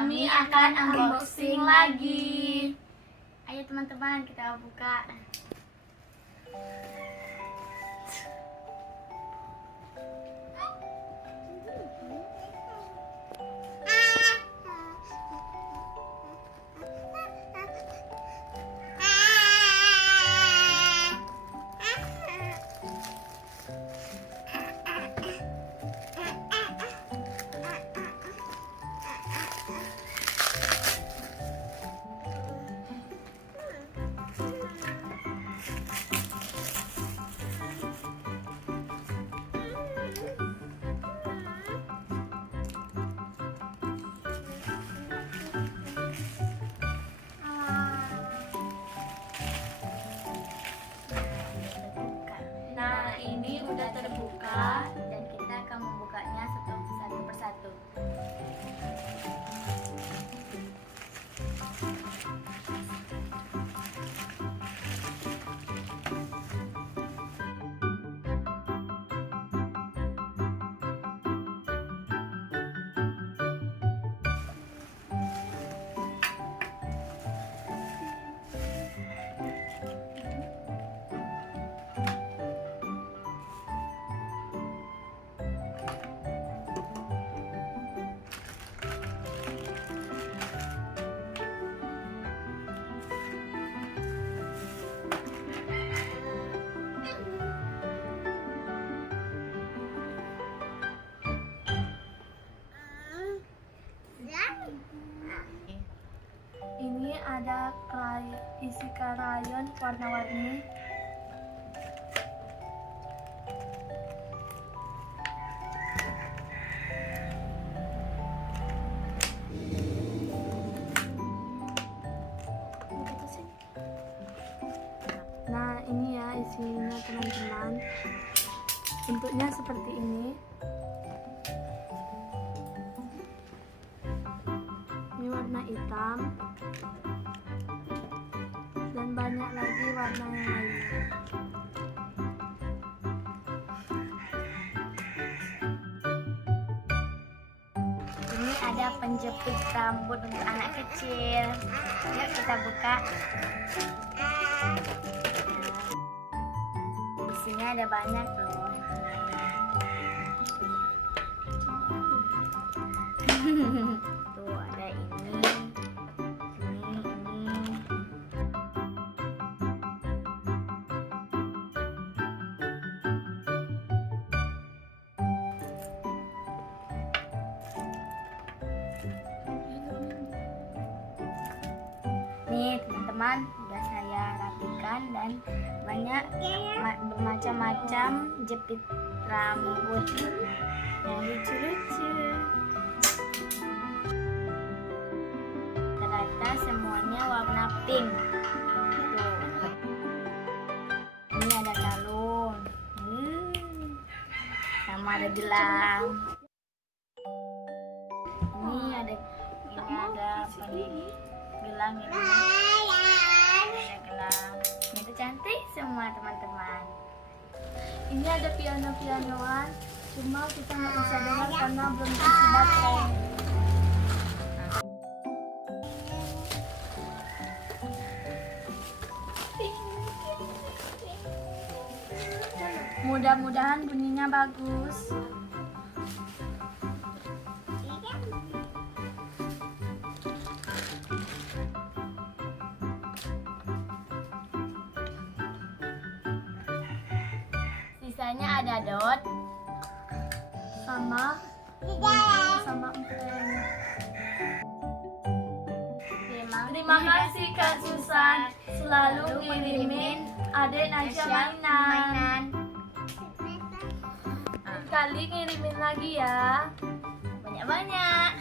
kami akan unboxing lagi. Ayo teman-teman, kita buka. Nah, ini udah terbuka dan kita akan membukanya satu persatu. Ini ada isi krayon warna-warni. Nah, ini ya isinya teman-teman. Bentuknya seperti ini. Ini warna hitam dan banyak lagi warna yang lain. Ini ada penjepit rambut untuk anak kecil. Yuk kita buka. Isinya ada banyak loh. Tuh ada ini. Nih teman-teman, udah saya rapikan dan banyak bermacam-macam jepit rambut yang lucu-lucu. Ternyata semuanya warna pink. Tuh. Ini ada kalung, sama ada gelang. Ini ada apa nih? Gelang ini. Ada gelang. Itu cantik semua teman-teman. Ini ada piano-pianoan, cuma kita nggak bisa dengar karena belum terisi baterai. Mudah-mudahan bunyinya bagus. Sisanya ada dot sama empeng. Terima kasih Kak Susan selalu ngirimin Aden Najwa mainan. Kali ngirimin lagi ya. Banyak-banyak.